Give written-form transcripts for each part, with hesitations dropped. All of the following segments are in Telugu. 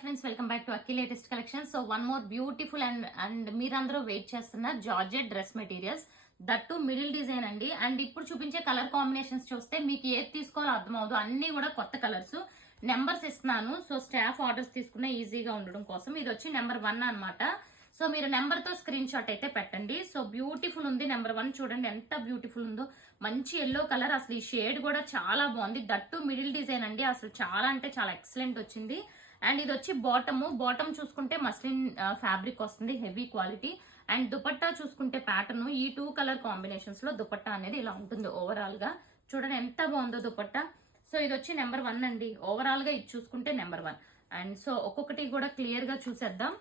Friends, welcome back to Akki latest collection. So one more beautiful and మీరందరూ వెయిట్ చేస్తున్న georgette dress materials, that middle design అండి. అండ్ ఇప్పుడు చూపించే కలర్ కాంబినేషన్స్ చూస్తే మీకు ఏది తీసుకోవాలో అర్థమవుదు. అన్ని కూడా కొత్త కలర్స్. నెంబర్స్ ఇస్తున్నాను, సో స్టాఫ్ ఆర్డర్స్ తీసుకున్న ఈజీగా ఉండడం కోసం. ఇది వచ్చి నెంబర్ 1 అనమాట. సో మీరు నెంబర్ తో స్క్రీన్ షాట్ అయితే పెట్టండి. సో బ్యూటిఫుల్ ఉంది నెంబర్ 1. చూడండి ఎంత బ్యూటిఫుల్ ఉందో. మంచి ఎల్లో కలర్, అసలు ఈ షేడ్ కూడా చాలా బాగుంది. దట్టు మిడిల్ డిజైన్ అండి, అసలు చాలా అంటే చాలా ఎక్సలెంట్ వచ్చింది. అండ్ ఇది వచ్చి బాటమ్ చూసుకుంటే మస్లిన్ ఫ్యాబ్రిక్ వస్తుంది, హెవీ క్వాలిటీ. అండ్ దుపట్టా చూసుకుంటే ప్యాటర్న్, ఈ 2 కలర్ కాంబినేషన్స్ లో దుపట్టా అనేది ఇలా ఉంటుంది. ఓవరాల్ గా చూడండి ఎంత బాగుందో దుపట్టా. సో ఇది వచ్చి నెంబర్ 1 అండి. ఓవరాల్ గా ఇది చూసుకుంటే నెంబర్ 1. అండ్ సో ఒక్కొక్కటి కూడా క్లియర్ గా చూసేద్దాం.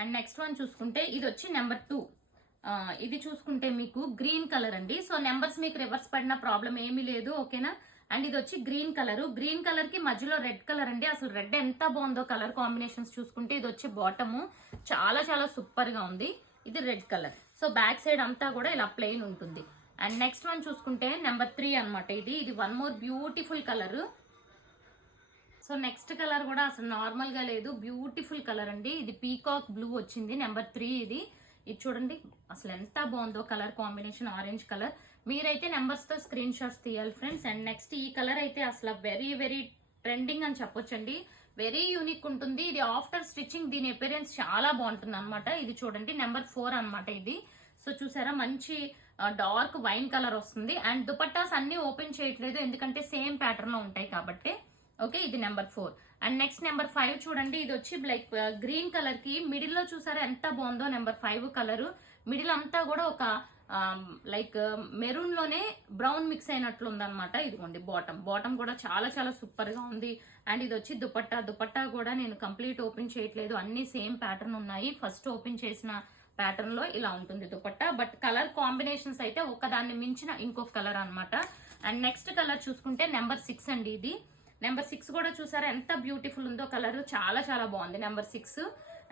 అండ్ నెక్స్ట్ వన్ చూసుకుంటే ఇది వచ్చి నెంబర్ 2. ఇది చూసుకుంటే మీకు గ్రీన్ కలర్ అండి. సో నెంబర్స్ మీకు రివర్స్ పడిన ప్రాబ్లం ఏమీ లేదు, ఓకేనా. అండ్ ఇది వచ్చి గ్రీన్ కలర్ కి మధ్యలో రెడ్ కలర్ అండి. అసలు రెడ్ ఎంత బాగుందో కలర్ కాంబినేషన్స్ చూసుకుంటే. ఇది వచ్చి బాటము చాలా చాలా సూపర్ గా ఉంది. ఇది red colour. So back side అంతా కూడా ఇలా ప్లెయిన్ ఉంటుంది. అండ్ నెక్స్ట్ వన్ చూసుకుంటే నెంబర్ 3 అనమాట. ఇది one more beautiful colour. So next colour కూడా అసలు నార్మల్ గా లేదు, బ్యూటిఫుల్ కలర్ అండి. ఇది పీకాక్ బ్లూ వచ్చింది, నెంబర్ 3 ఇది చూడండి అసలు ఎంత బాగుందో కలర్ కాంబినేషన్, ఆరెంజ్ కలర్. మీరైతే నెంబర్స్ తో స్క్రీన్ షాట్స్ తీయాలి ఫ్రెండ్స్. అండ్ నెక్స్ట్ ఈ కలర్ అయితే అసలు వెరీ వెరీ ట్రెండింగ్ అని చెప్పొచ్చండి. వెరీ యూనిక్ ఉంటుంది. ఇది ఆఫ్టర్ స్టిచ్చింగ్ దీని అపియరెన్స్ చాలా బాగుంటుంది అనమాట. ఇది చూడండి నెంబర్ 4 అనమాట ఇది. సో చూసారా మంచి డార్క్ వైన్ కలర్ వస్తుంది. అండ్ దుపట్టాస్ అన్ని ఓపెన్ చేయట్లేదు ఎందుకంటే సేమ్ ప్యాటర్న్ లో ఉంటాయి కాబట్టి. ఓకే, ఇది నెంబర్ 4. అండ్ నెక్స్ట్ నెంబర్ 5 చూడండి. ఇది వచ్చి లైక్ గ్రీన్ కలర్ కి మిడిల్ లో చూసారా ఎంత బాగుందో. నెంబర్ 5 కలర్ మిడిల్ అంతా కూడా ఒక లైక్ మెరూన్ లోనే బ్రౌన్ మిక్స్ అయినట్లు ఉందన్నమాట. ఇదిగోండి బాటమ్ కూడా చాలా చాలా సూపర్ గా ఉంది. అండ్ ఇది వచ్చి దుపట్టా కూడా నేను కంప్లీట్ ఓపెన్ చేయట్లేదు, అన్ని సేమ్ ప్యాటర్న్ ఉన్నాయి. ఫస్ట్ ఓపెన్ చేసిన ప్యాటర్న్ లో ఇలా ఉంటుంది దుపట్టా. బట్ కలర్ కాంబినేషన్స్ అయితే ఒకదాన్ని మించిన ఇంకొక కలర్ అనమాట. అండ్ నెక్స్ట్ కలర్ చూసుకుంటే నెంబర్ 6 అండి. ఇది నెంబర్ 6 కూడా చూసారా ఎంత బ్యూటిఫుల్ ఉందో కలర్, చాలా చాలా బాగుంది నెంబర్ 6.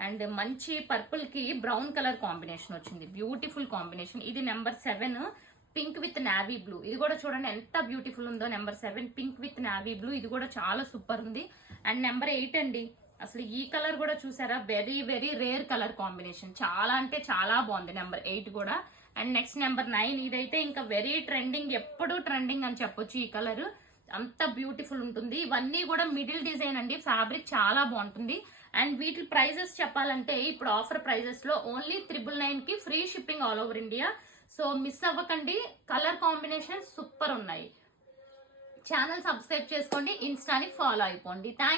అండ్ మంచి పర్పుల్ కి బ్రౌన్ కలర్ కాంబినేషన్ వచ్చింది, బ్యూటిఫుల్ కాంబినేషన్. ఇది number 7 pink with navy blue. ఇది కూడా చూడండి ఎంత బ్యూటిఫుల్ ఉందో. Number 7 pink with navy blue, ఇది కూడా చాలా సూపర్ ఉంది. అండ్ నెంబర్ 8 అండి. అసలు ఈ కలర్ కూడా చూసారా very very rare colour combination, చాలా అంటే చాలా బాగుంది నెంబర్ 8 కూడా. And next number 9. ఇదైతే ఇంకా వెరీ ట్రెండింగ్, ఎప్పుడు ట్రెండింగ్ అని చెప్పొచ్చు. ఈ కలర్ అంత బ్యూటిఫుల్ ఉంటుంది. ఇవన్నీ కూడా మిడిల్ డిజైన్ అండి, ఫ్యాబ్రిక్ చాలా బాగుంటుంది. అండ్ వీటి ప్రైజెస్ చెప్పాలంటే ఇప్పుడు ఆఫర్ ప్రైజెస్ లో ఓన్లీ 999 కి free shipping all over India. So miss అవ్వకండి, కలర్ కాంబినేషన్ సూపర్ ఉన్నాయి. ఛానల్ సబ్స్క్రైబ్ చేసుకోండి, ఇన్స్టాని ఫాలో అయిపోండి. థ్యాంక్